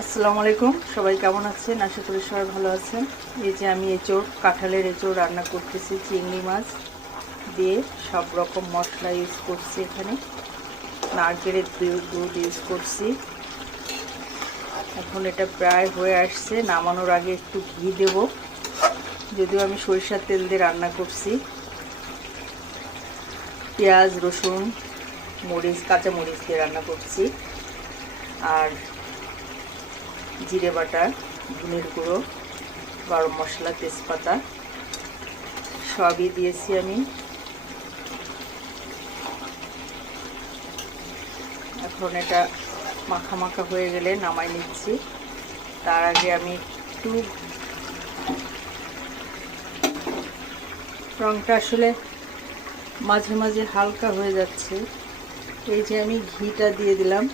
আসসালামু আলাইকুম, সবাই কেমন আছেন? আশা করি সবাই ভালো আছেন। এই যে আমি এঁচোড়, কাঁঠালের এঁচোড় রান্না করতেছি চিংড়ি মাছ দিয়ে। সব রকম মশলা ইউজ করছি, এখানে নারকেলের দুধ ইউজ করছি। এখন এটা প্রায় হয়ে আসছে, নামানোর আগে একটু ঘি দেব, যদিও আমি সরিষার তেল দিয়ে রান্না করছি। পেঁয়াজ, রসুন, মরিচ, কাঁচা মরিচ দিয়ে রান্না করছি। আর জিরে বাটা, ধনের গুঁড়ো, গরম মশলা, তেজপাতা সবই দিয়েছি আমি। এখন এটা মাখা মাখা হয়ে গেলে নামাই নিচ্ছি। তার আগে আমি একটু, রঙটা আসলে মাঝে মাঝে হালকা হয়ে যাচ্ছে, এই যে আমি ঘিটা দিয়ে দিলাম।